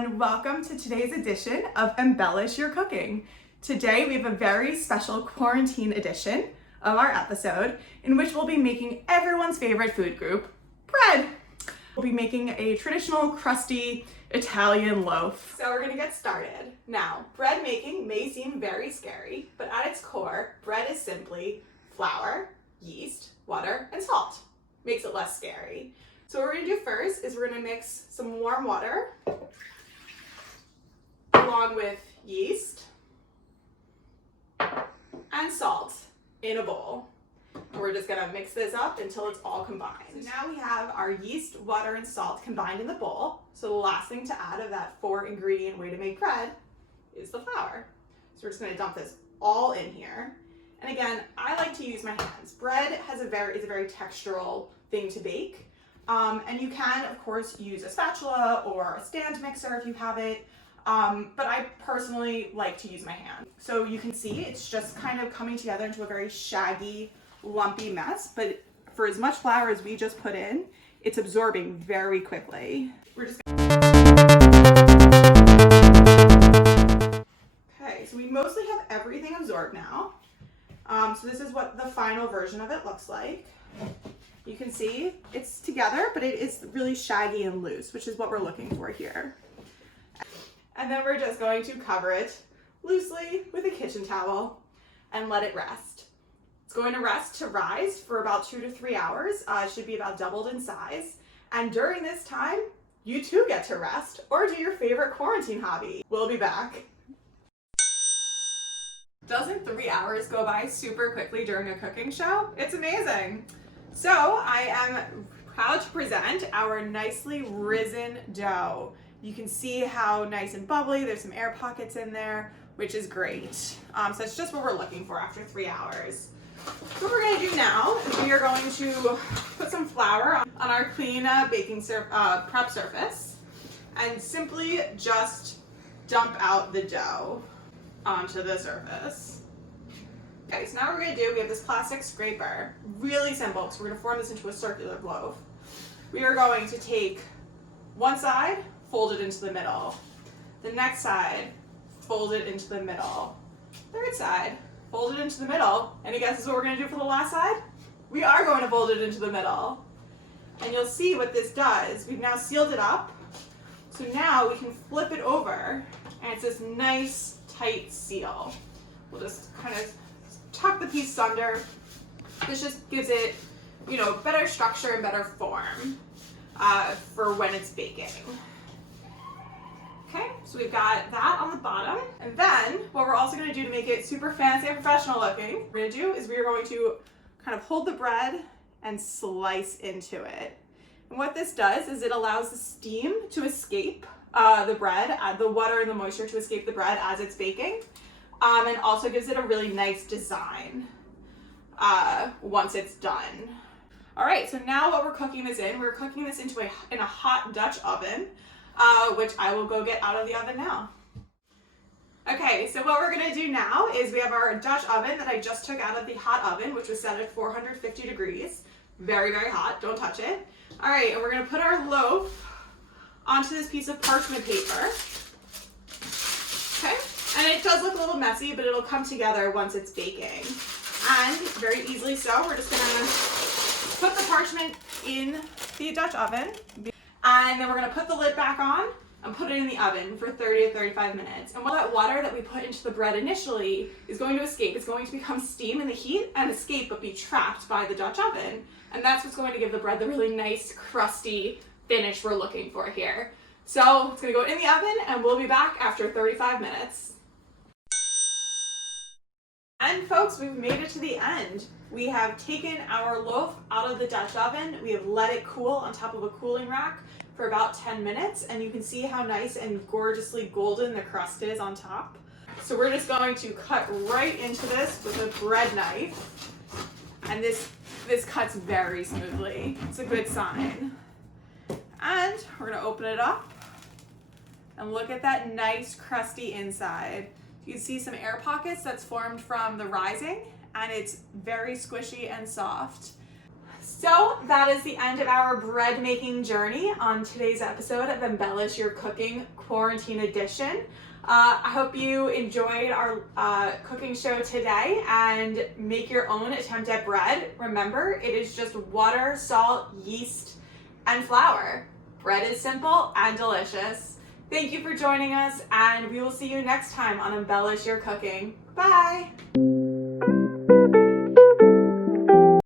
and welcome to today's edition of Embellish Your Cooking. Today we have a very special quarantine edition of our episode in which we'll be making everyone's favorite food group, bread. We'll be making a traditional crusty Italian loaf. So we're gonna get started. Now, bread making may seem very scary, but at its core, bread is simply flour, yeast, water, and salt. Makes it less scary. So what we're gonna do first is we're gonna mix some warm water along with yeast and salt in a bowl. And we're just gonna mix this up until it's all combined. So now we have our yeast, water, and salt combined in the bowl. So the last thing to add of that 4-ingredient way to make bread is the flour. So we're just gonna dump this all in here. And again, I like to use my hands. Bread is a very textural thing to bake. And you can, of course, use a spatula or a stand mixer if you have it. But I personally like to use my hand. So you can see it's just kind of coming together into a very shaggy, lumpy mess. But for as much flour as we just put in, it's absorbing very quickly. Okay, so we mostly have everything absorbed now. So this is what the final version of it looks like. You can see it's together, but it is really shaggy and loose, which is what we're looking for here. And then we're just going to cover it loosely with a kitchen towel and let it rest. It's going to rest to rise for about 2 to 3 hours. It should be about doubled in size. And during this time, you too get to rest or do your favorite quarantine hobby. We'll be back. Doesn't 3 hours go by super quickly during a cooking show? It's amazing. So I am proud to present our nicely risen dough. You can see how nice and bubbly, there's some air pockets in there, which is great. So it's just what we're looking for after 3 hours. So what we're gonna do now is we are going to put some flour on our clean baking prep surface and simply just dump out the dough onto the surface. Okay, so now what we're gonna do, we have this plastic scraper, really simple, so we're gonna form this into a circular loaf. We are going to take one side, fold it into the middle. The next side, fold it into the middle. Third side, fold it into the middle. Any guesses what we're gonna do for the last side? We are going to fold it into the middle. And you'll see what this does. We've now sealed it up. So now we can flip it over, and it's this nice, tight seal. We'll just kind of tuck the piece under. This just gives it, better structure and better form for when it's baking. Okay, so we've got that on the bottom. And then what we're also gonna do to make it super fancy and professional looking, we're gonna do is we are going to kind of hold the bread and slice into it. And what this does is it allows the steam to escape the bread, the water and the moisture to escape the bread as it's baking. And also gives it a really nice design once it's done. All right, so now what we're cooking this in, we're cooking this in a hot Dutch oven, which I will go get out of the oven now. Okay, so what we're gonna do now is we have our Dutch oven that I just took out of the hot oven, which was set at 450 degrees. Very, very hot, don't touch it. All right, and we're gonna put our loaf onto this piece of parchment paper. Okay. And it does look a little messy, but it'll come together once it's baking. And very easily so, we're just gonna put the parchment in the Dutch oven. And then we're gonna put the lid back on and put it in the oven for 30 to 35 minutes. And while that water that we put into the bread initially is going to escape, it's going to become steam in the heat and escape, but be trapped by the Dutch oven. And that's what's going to give the bread the really nice, crusty finish we're looking for here. So it's gonna go in the oven and we'll be back after 35 minutes. And folks, we've made it to the end. We have taken our loaf out of the Dutch oven. We have let it cool on top of a cooling rack for about 10 minutes. And you can see how nice and gorgeously golden the crust is on top. So we're just going to cut right into this with a bread knife. And this cuts very smoothly. It's a good sign. And we're gonna open it up and look at that nice crusty inside. You can see some air pockets that's formed from the rising, and it's very squishy and soft. So that is the end of our bread making journey on today's episode of Embellish Your Cooking Quarantine Edition. I hope you enjoyed our cooking show today and make your own attempt at bread. Remember, it is just water, salt, yeast, and flour. Bread is simple and delicious. Thank you for joining us, and we will see you next time on Embellish Your Cooking. Bye!